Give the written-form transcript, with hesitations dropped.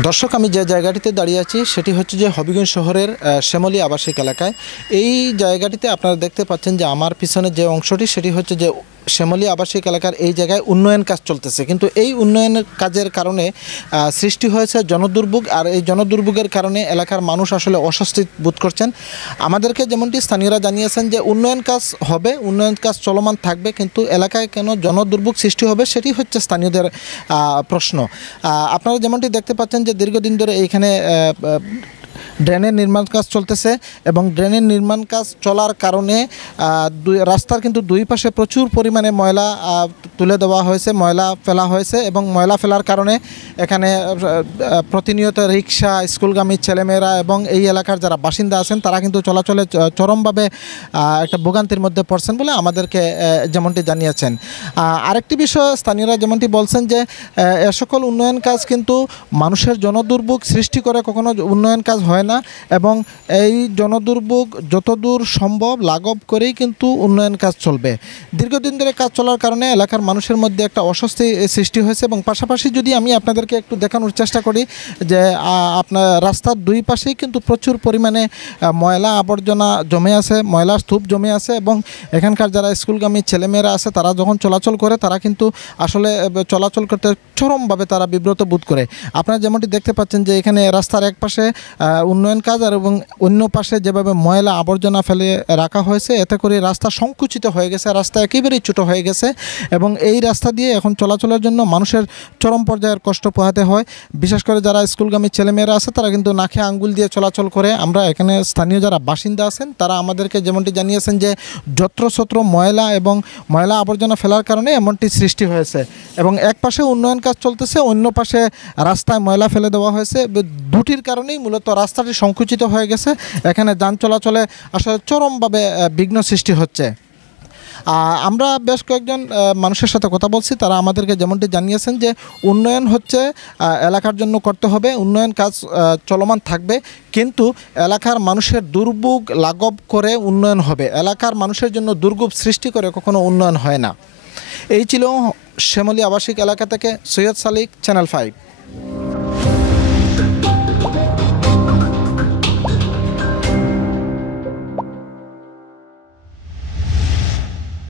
দর্শক, আমি যে জায়গাটিতে দাঁড়িয়ে আছি সেটি হচ্ছে যে হবিগঞ্জ শহরের শ্যামলী আবাসিক এলাকায়। এই জায়গাটিতে আপনারা দেখতে পাচ্ছেন যে আমার পিছনে যে অংশটি সেটি হচ্ছে যে শ্যামলী আবাসিক এলাকার এই জায়গায় উন্নয়ন কাজ চলতেছে, কিন্তু এই উন্নয়নের কাজের কারণে সৃষ্টি হয়েছে জনদুর্ভোগ। আর এই জনদুর্ভোগের কারণে এলাকার মানুষ আসলে অস্বস্তি বোধ করছেন। আমাদেরকে যেমনটি স্থানীয়রা জানিয়েছেন যে উন্নয়ন কাজ হবে, উন্নয়ন কাজ চলমান থাকবে, কিন্তু এলাকায় কেন জনদুর্ভোগ সৃষ্টি হবে সেটি হচ্ছে স্থানীয়দের প্রশ্ন। আপনারা যেমনটি দেখতে পাচ্ছেন যে দীর্ঘদিন ধরে এইখানে ড্রেনের নির্মাণ কাজ চলতেছে এবং ড্রেনের নির্মাণ কাজ চলার কারণে রাস্তার কিন্তু দুই পাশে প্রচুর পরিমাণে ময়লা তুলে দেওয়া হয়েছে, ময়লা ফেলা হয়েছে এবং ময়লা ফেলার কারণে এখানে প্রতিনিয়ত রিক্সা, স্কুলগামী ছেলেমেয়েরা এবং এই এলাকার যারা বাসিন্দা আছেন তারা কিন্তু চলাচলে চরমভাবে একটা ভোগান্তির মধ্যে পড়ছেন বলে আমাদেরকে যেমনটি জানিয়েছেন। আরেকটি বিষয়, স্থানীয়রা যেমনটি বলছেন যে এ সকল উন্নয়ন কাজ কিন্তু মানুষের জনদুর্ভোগ সৃষ্টি করে, কখনো উন্নয়ন কাজ হয় না এবং এই জনদুর্ভোগ যতদূর সম্ভব লাঘব করেই কিন্তু উন্নয়ন কাজ চলবে। দীর্ঘদিন ধরে কাজ চলার কারণে এলাকার মানুষের মধ্যে একটা অস্বস্তি সৃষ্টি হয়েছে এবং পাশাপাশি যদি আমি আপনাদেরকে একটু দেখানোর চেষ্টা করি যে আপনার রাস্তার দুই পাশেই কিন্তু প্রচুর পরিমাণে ময়লা আবর্জনা জমে আছে, ময়লার স্তূপ জমে আছে এবং এখানকার যারা স্কুলগামী ছেলেমেয়েরা আছে তারা যখন চলাচল করে তারা কিন্তু আসলে চলাচল করতে চরমভাবে তারা বিব্রত বোধ করে। আপনারা যেমনটি দেখতে পাচ্ছেন যে এখানে রাস্তার এক পাশে উন্নয়ন কাজ আর এবং অন্য পাশে যেভাবে ময়লা আবর্জনা ফেলে রাখা হয়েছে, এতে করে রাস্তা সংকুচিত হয়ে গেছে, রাস্তা একেবারেই ছোটো হয়ে গেছে এবং এই রাস্তা দিয়ে এখন চলাচলের জন্য মানুষের চরম পর্যায়ের কষ্ট পোহাতে হয়। বিশেষ করে যারা স্কুলগামী ছেলেমেয়েরা আছে তারা কিন্তু নাকে আঙ্গুল দিয়ে চলাচল করে। আমরা এখানে স্থানীয় যারা বাসিন্দা আছেন তারা আমাদেরকে যেমনটি জানিয়েছেন যে যত্রছত্র ময়লা এবং ময়লা আবর্জনা ফেলার কারণে এমনটি সৃষ্টি হয়েছে এবং এক পাশে উন্নয়ন কাজ চলতেছে, অন্য পাশে রাস্তায় ময়লা ফেলে দেওয়া হয়েছে। দুটির কারণেই মূলত রাস্তাটি সংকুচিত হয়ে গেছে, এখানে যান চলাচলে আসলে চরমভাবে বিঘ্ন সৃষ্টি হচ্ছে। আমরা বেশ কয়েকজন মানুষের সাথে কথা বলছি, তারা আমাদেরকে যেমনটি জানিয়েছেন যে উন্নয়ন হচ্ছে এলাকার জন্য করতে হবে, উন্নয়ন কাজ চলমান থাকবে, কিন্তু এলাকার মানুষের দুর্ভোগ লাঘব করে উন্নয়ন হবে। এলাকার মানুষের জন্য দুর্ভোগ সৃষ্টি করে কখনো উন্নয়ন হয় না। এই ছিল শ্যামলী আবাসিক এলাকা থেকে সৈয়দ সালিক, চ্যানেল 5।